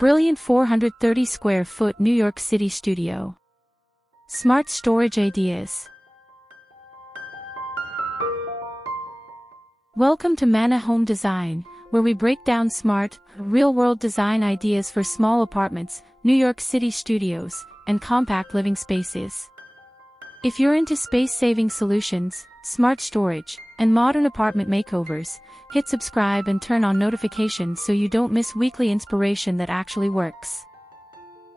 Brilliant 430 square foot New York City studio. Smart storage ideas. Welcome to Manna Home Design, where we break down smart, real-world design ideas for small apartments, New York City studios, and compact living spaces. If you're into space-saving solutions, smart storage, and modern apartment makeovers, hit subscribe and turn on notifications so you don't miss weekly inspiration that actually works.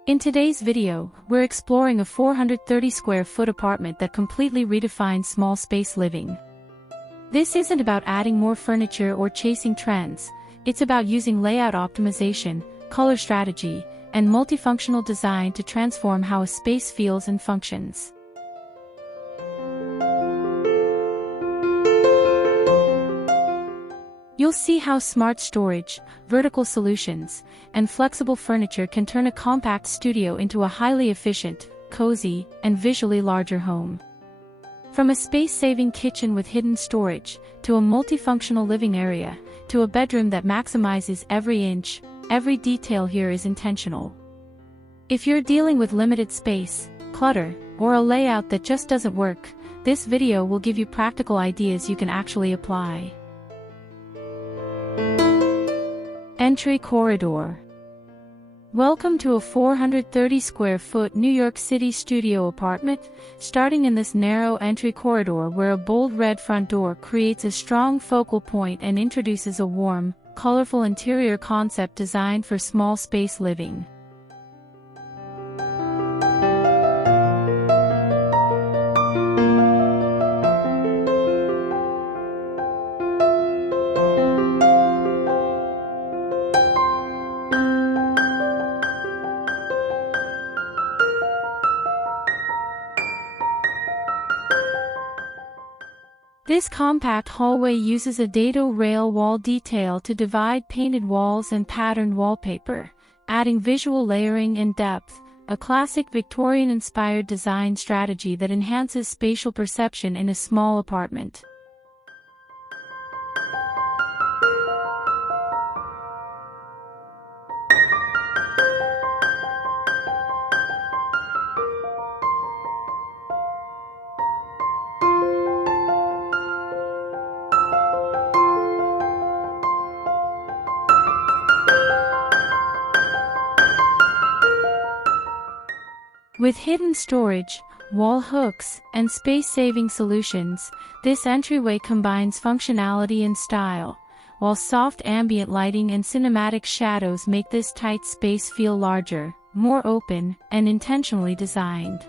In today's video, we're exploring a 430 square foot apartment that completely redefines small space living. This isn't about adding more furniture or chasing trends, it's about using layout optimization, color strategy, and multifunctional design to transform how a space feels and functions. You'll see how smart storage, vertical solutions, and flexible furniture can turn a compact studio into a highly efficient, cozy, and visually larger home. From a space-saving kitchen with hidden storage, to a multifunctional living area, to a bedroom that maximizes every inch, every detail here is intentional. If you're dealing with limited space, clutter, or a layout that just doesn't work, this video will give you practical ideas you can actually apply. Entry corridor. Welcome to a 430 square foot New York City studio apartment, starting in this narrow entry corridor where a bold red front door creates a strong focal point and introduces a warm, colorful interior concept designed for small space living. This compact hallway uses a dado rail wall detail to divide painted walls and patterned wallpaper, adding visual layering and depth, a classic Victorian-inspired design strategy that enhances spatial perception in a small apartment. With hidden storage, wall hooks, and space-saving solutions, this entryway combines functionality and style, while soft ambient lighting and cinematic shadows make this tight space feel larger, more open, and intentionally designed.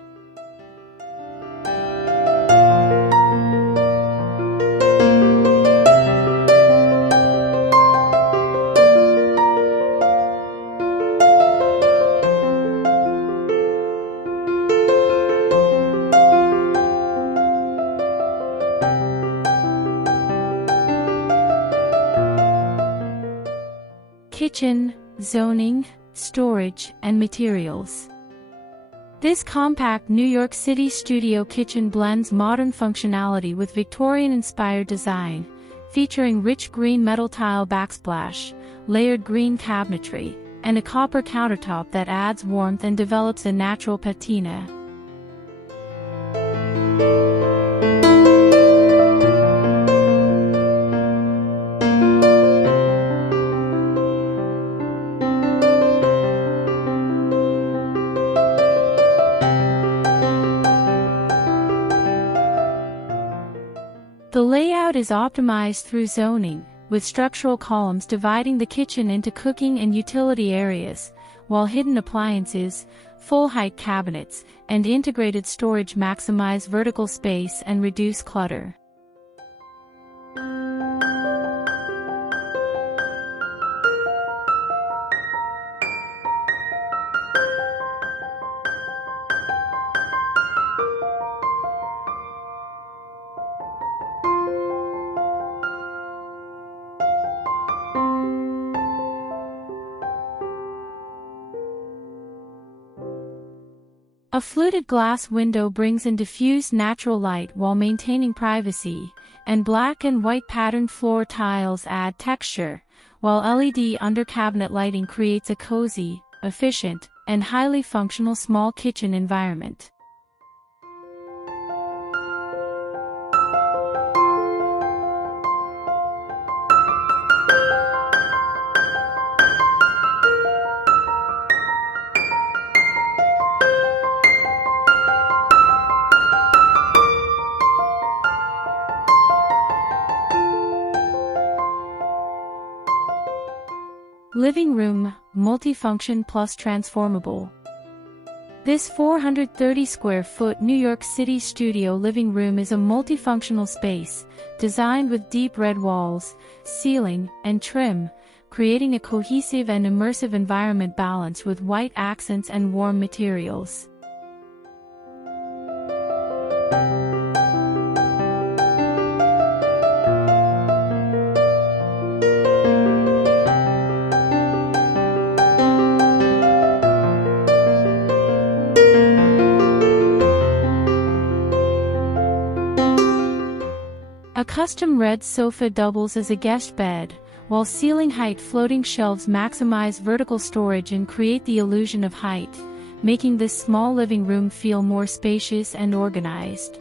Kitchen, zoning, storage, and materials. This compact New York City studio kitchen blends modern functionality with Victorian-inspired design, featuring rich green metal tile backsplash, layered green cabinetry, and a copper countertop that adds warmth and develops a natural patina. The layout is optimized through zoning, with structural columns dividing the kitchen into cooking and utility areas, while hidden appliances, full-height cabinets, and integrated storage maximize vertical space and reduce clutter. A fluted glass window brings in diffused natural light while maintaining privacy, and black and white patterned floor tiles add texture, while LED under-cabinet lighting creates a cozy, efficient, and highly functional small kitchen environment. Living room, multifunction plus transformable. This 430 square foot New York City studio living room is a multifunctional space, designed with deep red walls, ceiling, and trim, creating a cohesive and immersive environment balanced with white accents and warm materials. A custom red sofa doubles as a guest bed, while ceiling height floating shelves maximize vertical storage and create the illusion of height, making this small living room feel more spacious and organized.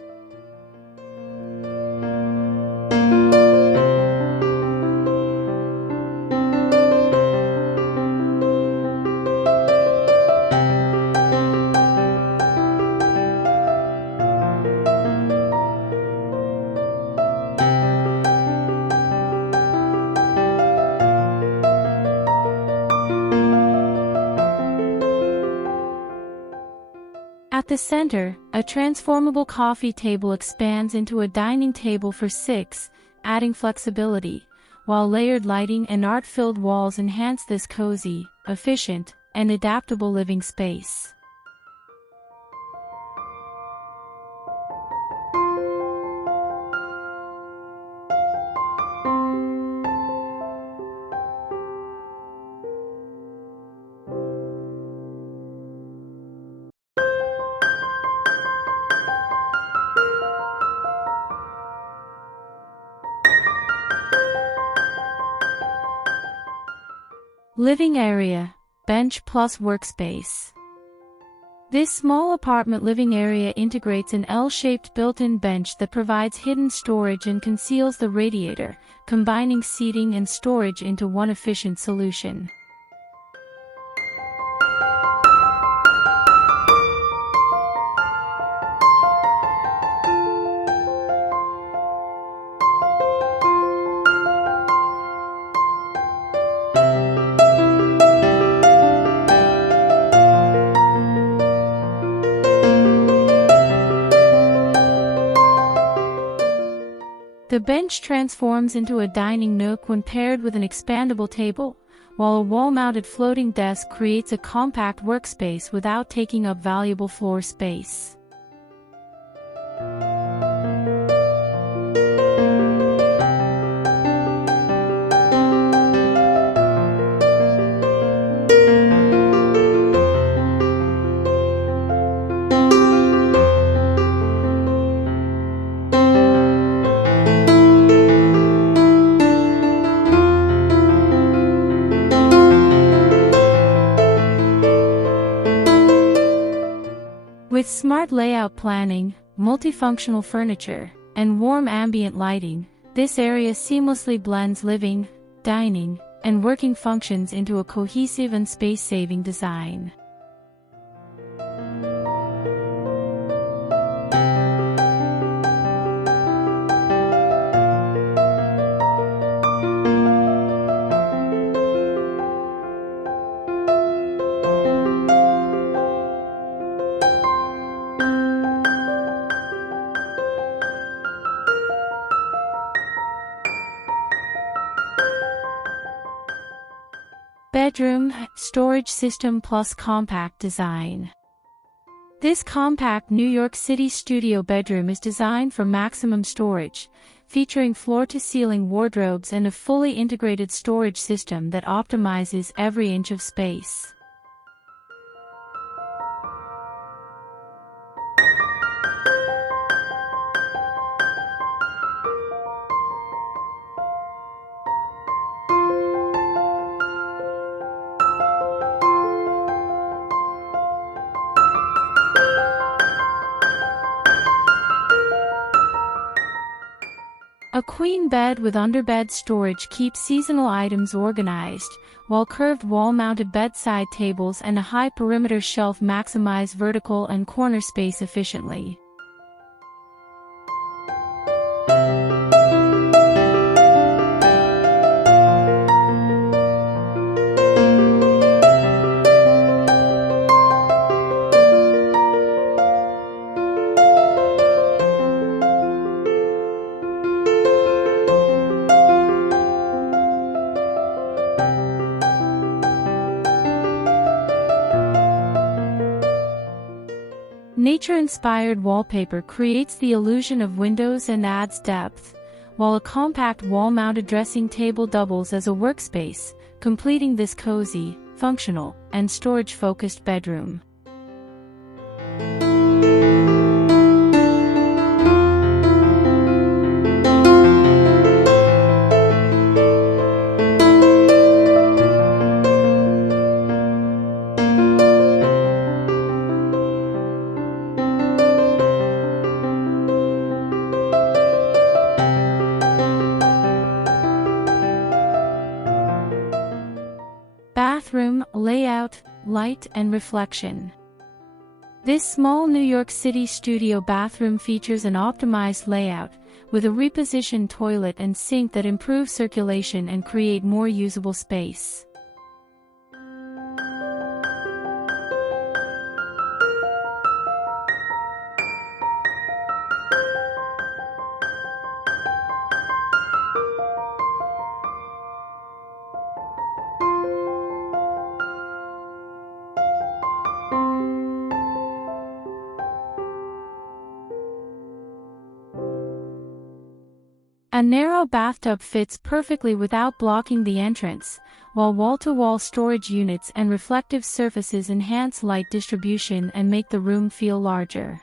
At the center, a transformable coffee table expands into a dining table for six, adding flexibility, while layered lighting and art-filled walls enhance this cozy, efficient, and adaptable living space. Living area, bench plus workspace. This small apartment living area integrates an L-shaped built-in bench that provides hidden storage and conceals the radiator, combining seating and storage into one efficient solution. The bench transforms into a dining nook when paired with an expandable table, while a wall-mounted floating desk creates a compact workspace without taking up valuable floor space. With smart layout planning, multifunctional furniture, and warm ambient lighting, this area seamlessly blends living, dining, and working functions into a cohesive and space-saving design. Bedroom, storage system plus compact design. This compact New York City studio bedroom is designed for maximum storage, featuring floor-to-ceiling wardrobes and a fully integrated storage system that optimizes every inch of space. A queen bed with underbed storage keeps seasonal items organized, while curved wall-mounted bedside tables and a high perimeter shelf maximize vertical and corner space efficiently. Nature-inspired wallpaper creates the illusion of windows and adds depth, while a compact wall-mounted dressing table doubles as a workspace, completing this cozy, functional, and storage-focused bedroom. Bathroom, layout, light, and reflection. This small New York City studio bathroom features an optimized layout, with a repositioned toilet and sink that improve circulation and create more usable space. A narrow bathtub fits perfectly without blocking the entrance, while wall-to-wall storage units and reflective surfaces enhance light distribution and make the room feel larger.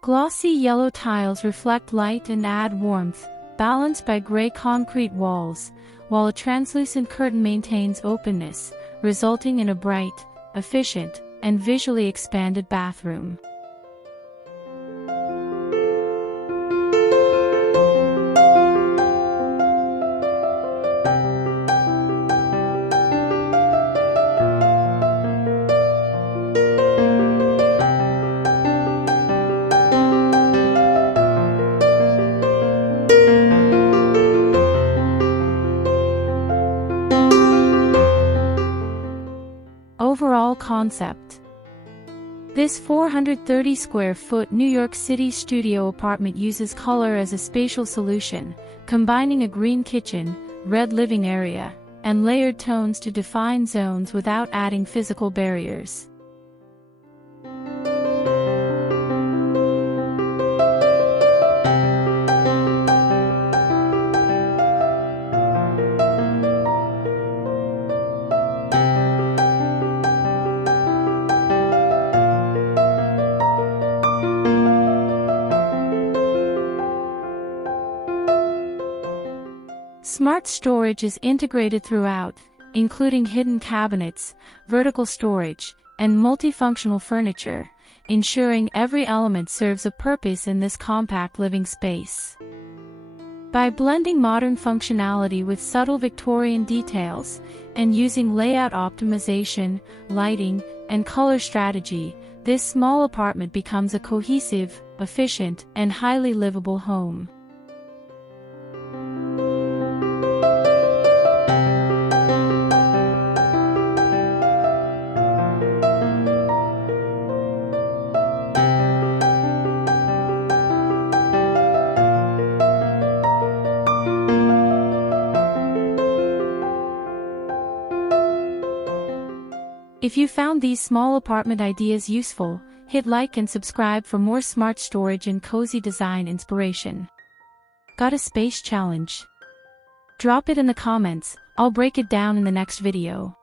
Glossy yellow tiles reflect light and add warmth, balanced by gray concrete walls, while a translucent curtain maintains openness, resulting in a bright, efficient, and visually expanded bathroom. Overall concept. This 430 square foot New York City studio apartment uses color as a spatial solution, combining a green kitchen, red living area, and layered tones to define zones without adding physical barriers. Smart storage is integrated throughout, including hidden cabinets, vertical storage, and multifunctional furniture, ensuring every element serves a purpose in this compact living space. By blending modern functionality with subtle Victorian details, and using layout optimization, lighting, and color strategy, this small apartment becomes a cohesive, efficient, and highly livable home. If you found these small apartment ideas useful, hit like and subscribe for more smart storage and cozy design inspiration. Got a space challenge? Drop it in the comments, I'll break it down in the next video.